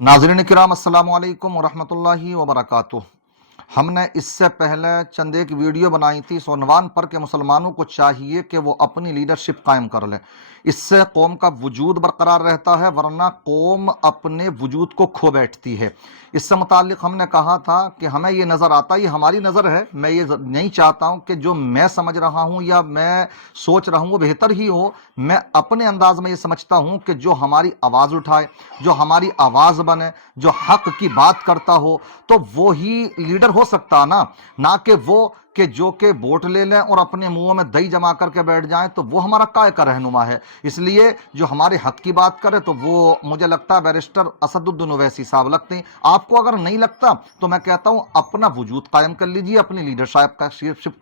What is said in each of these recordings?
नाज़रीन किराम अस्सलामु अलैकुम वरहमतुल्लाहि वबरकातुह। हमने इससे पहले चंद एक वीडियो बनाई थी इस उन्वान पर कि मुसलमानों को चाहिए कि वो अपनी लीडरशिप कायम कर लें। इससे कौम का वजूद बरकरार रहता है, वरना कौम अपने वजूद को खो बैठती है। इससे मुताल्लिक हमने कहा था कि हमें ये नज़र आता, ये हमारी नज़र है, मैं ये नहीं चाहता हूँ कि जो मैं समझ रहा हूँ या मैं सोच रहा हूँ वो बेहतर ही हो। मैं अपने अंदाज में ये समझता हूँ कि जो हमारी आवाज़ उठाए, जो हमारी आवाज़ बने, जो हक की बात करता हो, तो वो ही लीडर हो सकता ना कि वो कि जो के वोट ले लें और अपने मुंह में दही जमा करके बैठ जाएं, तो वो हमारा काय का रहनुमा है। इसलिए जो हमारे हक की बात करे तो वो मुझे लगता है बैरिस्टर असदुद्दीन ओवैसी साहब लगते हैं। आपको अगर नहीं लगता तो मैं कहता हूं अपना वजूद कायम कर लीजिए, अपनी लीडरशिप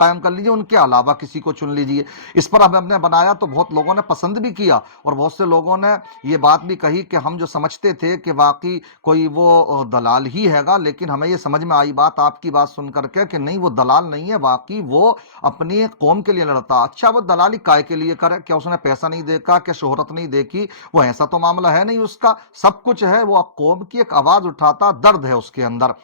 कायम कर लीजिए, उनके अलावा किसी को चुन लीजिए। इस पर हमने बनाया तो बहुत लोगों ने पसंद भी किया और बहुत से लोगों ने ये बात भी कही कि हम जो समझते थे कि वाकई कोई वो दलाल ही हैगा, लेकिन हमें ये समझ में आई बात आपकी बात सुन करके कि नहीं, वो दलाल नहीं है, बाकी वो अपनी कौम के लिए लड़ता। अच्छा, वो दलाली काय के लिए करे? क्या उसने पैसा नहीं देखा, क्या शोहरत नहीं देखी? वो ऐसा तो मामला है नहीं, उसका सब कुछ है। वो कौम की एक आवाज उठाता, दर्द है उसके अंदर,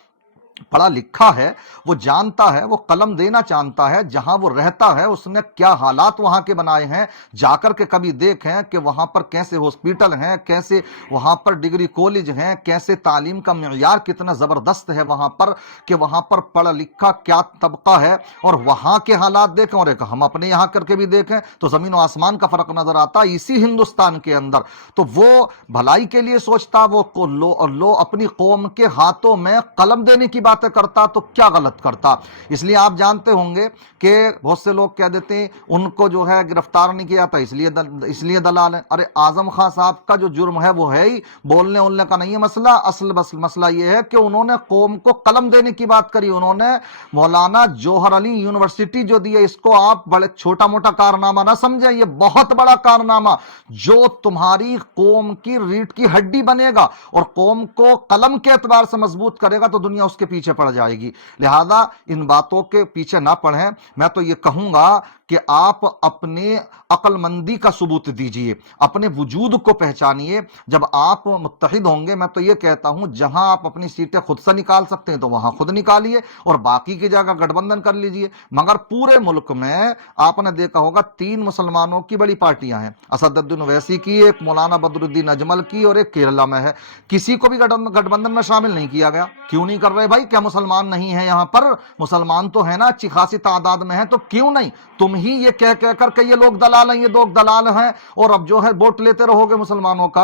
पढ़ा लिखा है, वो जानता है, वो कलम देना जानता है। जहां वो रहता है उसने क्या हालात वहां के बनाए हैं, जाकर के कभी देखें कि वहां पर कैसे हॉस्पिटल हैं, कैसे वहां पर डिग्री कॉलेज हैं, कैसे तालीम का मियार कितना जबरदस्त है वहां पर, कि वहां पर पढ़ा लिखा क्या तबका है, और वहां के हालात देखें और एक हम अपने यहां करके भी देखें तो जमीन और आसमान का फर्क नजर आता है इसी हिंदुस्तान के अंदर। तो वो भलाई के लिए सोचता, वो लो अपनी कौम के हाथों में कलम देने की बातें करता, तो क्या गलत करता। इसलिए आप जानते होंगे कि बहुत से लोग कह देते हैं उनको जो है गिरफ्तार नहीं किया था इसलिए दलाल है। अरे आजम खान साहब का जो जुर्म है वो है ही बोलने उलने का नहीं है मसला, असल बस मसला ये है कि उन्होंने कौम को कलम देने की बात करी। उन्होंने मौलाना जौहर अली यूनिवर्सिटी जो दी है, इसको आप बड़े छोटा मोटा कारनामा ना समझें, ये बहुत बड़ा कारनामा जो तुम्हारी कौम की रीढ़ की हड्डी बनेगा और कौम को कलम के एतबार से मजबूत करेगा, तो दुनिया उसके पीछे पड़ जाएगी। लिहाजा इन बातों के पीछे ना पड़ें। मैं तो ये कहूंगा कि आप अपने अक्लमंदी का सबूत दीजिए, अपने वजूद को पहचानिए। जब आप मुत्तहिद होंगे, मैं तो ये कहता हूं जहां आप अपनी सीटें खुद से निकाल सकते हैं तो वहां खुद निकालिए और बाकी की जगह गठबंधन कर लीजिए। मगर पूरे मुल्क में आपने देखा होगा 3 मुसलमानों की बड़ी पार्टियां हैं, असदुद्दीन ओवैसी की, एक मौलाना बदरुद्दीन अजमल की और एक केरला में है। किसी को भी गठबंधन में शामिल नहीं किया गया। क्यों नहीं कर रहे भाई? क्या मुसलमान नहीं है यहां पर? मुसलमान तो है ना, अच्छी खासी तादाद में है, तो क्यों नहीं? तुम ही ये कह कहकर के ये लोग दलाल हैं, ये लोग दलाल हैं, और अब जो है वोट लेते रहोगे मुसलमानों का।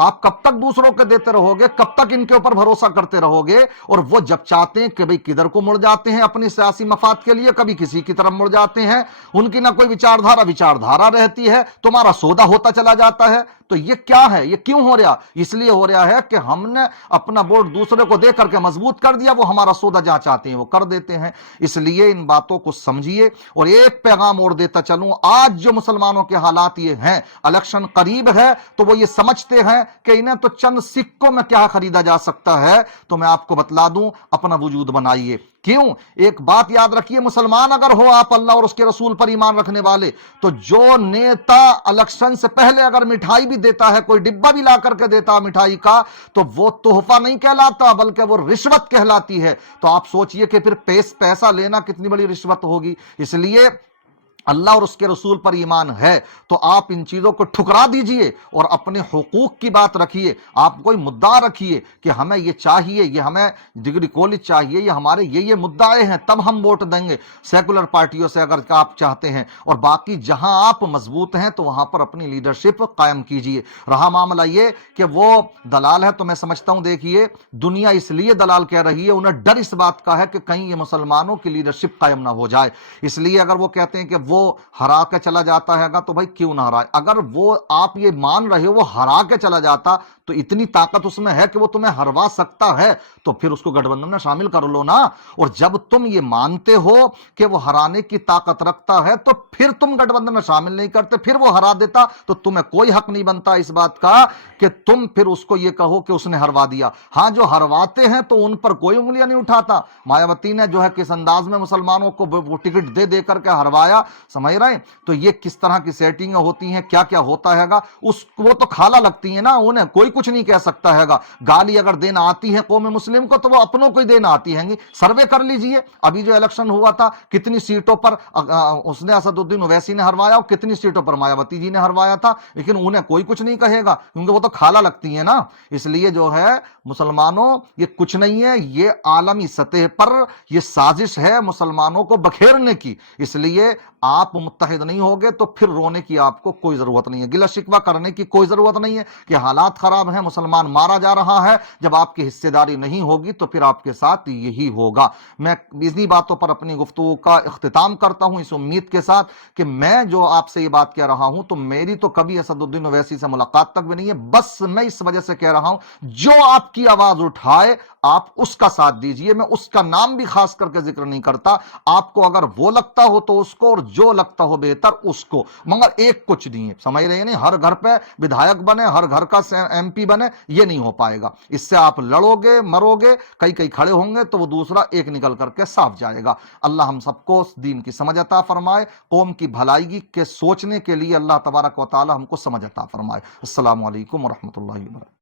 आप कब तक दूसरों के देते रहोगे? कब तक इनके ऊपर भरोसा करते रहोगे? और वो जब चाहते हैं कि भाई किधर को मुड़ जाते हैं अपनी सियासी मफाद के लिए, कभी किसी की तरफ मुड़ जाते हैं। उनकी ना कोई विचारधारा रहती है, तुम्हारा सौदा होता चला जाता है। तो ये क्या है? ये क्यों हो रहा? इसलिए हो रहा है कि हमने अपना वोट दूसरे को दे करके मजबूत कर दिया, वो हमारा सौदा जहां चाहते हैं वो कर देते हैं। इसलिए इन बातों को समझिए। और एक पैगाम और देता चलूं, आज जो मुसलमानों के हालात ये हैं, इलेक्शन करीब है तो वो ये समझते हैं कि इन्हें तो चंद सिक्कों में क्या खरीदा जा सकता है। तो मैं आपको बतला दूं, अपना वजूद बनाइए। क्यों? एक बात याद रखिए, मुसलमान अगर हो आप अल्लाह और उसके रसूल पर ईमान रखने वाले, तो जो नेता इलेक्शन से पहले अगर मिठाई भी देता है, कोई डिब्बा भी ला करके देता है मिठाई का, तो वो तोहफा नहीं कहलाता बल्कि वो रिश्वत कहलाती है। तो आप सोचिए कि फिर पैसा लेना कितनी बड़ी रिश्वत होगी। इसलिए अल्लाह और उसके रसूल पर ईमान है तो आप इन चीजों को ठुकरा दीजिए और अपने हुकूक की बात रखिए। आप कोई मुद्दा रखिए कि हमें ये चाहिए, ये हमें डिग्री कॉलेज चाहिए, ये हमारे ये मुद्दाएं हैं, तब हम वोट देंगे सेकुलर पार्टियों से अगर आप चाहते हैं। और बाकी जहां आप मजबूत हैं तो वहां पर अपनी लीडरशिप कायम कीजिए। रहा मामला ये कि वो दलाल है, तो मैं समझता हूं, देखिए दुनिया इसलिए दलाल कह रही है, उन्हें डर इस बात का है कि कहीं ये मुसलमानों की लीडरशिप कायम ना हो जाए। इसलिए अगर वो कहते हैं कि वो हरा के चला जाता है, तो भाई क्यों ना हराए? अगर वो आप ये मान रहे हो वो हरा के चला जाता, तो इतनी ताकत उसमें है कि वो तुम्हें हरवा सकता है, तो फिर उसको गठबंधन में शामिल कर लो ना। और जब तुम ये मानते हो कि वो हराने की ताकत रखता है, तो फिर तुम गठबंधन में शामिल नहीं करते, फिर वो हरा देता, तो तुम्हें कोई हक नहीं बनता इस बात का कि तुम फिर उसको ये कहो कि उसने हरवा दिया। हां, जो हरवाते हैं तो उन पर कोई उंगलियां नहीं उठाता। मायावती ने जो है किस अंदाज में मुसलमानों को वो टिकट दे करके हरवाया, समझ रहे हैं? तो ये किस तरह की सेटिंग होती हैं, क्या क्या होता है, वो तो खाला लगती है ना, उन्हें कोई कुछ नहीं कह सकता है। गाली अगर देना आती है कौम मुस्लिम को तो वो अपनों को ही देना आती है। सर्वे कर लीजिए, अभी जो इलेक्शन हुआ था कितनी सीटों पर उसने असदुद्दीन ओवैसी ने हरवाया और कितनी सीटों पर मायावती जी ने हरवाया था, लेकिन उन्हें कोई कुछ नहीं कहेगा क्योंकि वो तो खाला लगती है ना। इसलिए जो है मुसलमानों, ये कुछ नहीं है, ये आलमी सतह पर ये साजिश है मुसलमानों को बखेरने की। इसलिए आप मुत्तहिद नहीं होगे तो फिर रोने की आपको कोई जरूरत नहीं है, गिला शिकवा करने की कोई जरूरत नहीं है कि हालात खराब हैं, मुसलमान मारा जा रहा है। जब आपकी हिस्सेदारी नहीं होगी तो फिर आपके साथ यही होगा। मैं इन्हीं बातों पर अपनी गुफ्तगू का इख्तिताम करता हूं, इस उम्मीद के साथ कि मैं जो आपसे ये बात कह रहा हूं तो मेरी तो कभी असदुद्दीन ओवैसी से मुलाकात तक भी नहीं है। बस मैं इस वजह से कह रहा हूं, जो आपकी आवाज उठाए आप उसका साथ दीजिए। मैं उसका नाम भी खास करके जिक्र नहीं करता, आपको अगर वो लगता हो तो उसको, और जो लगता हो बेहतर उसको, मगर एक कुछ नहीं है, समझ रहे हैं नहीं? हर घर पे विधायक बने, हर घर का एमपी बने, ये नहीं हो पाएगा। इससे आप लड़ोगे, मरोगे, कई कई खड़े होंगे तो वो दूसरा एक निकल करके साफ जाएगा। अल्लाह हम सबको दीन की समझ अता फरमाए, कौम की भलाई के सोचने के लिए अल्लाह तबारक व तआला हमको समझ अता फरमाए। अस्सलामु अलैकुम व रहमतुल्लाहि व बरकातहू।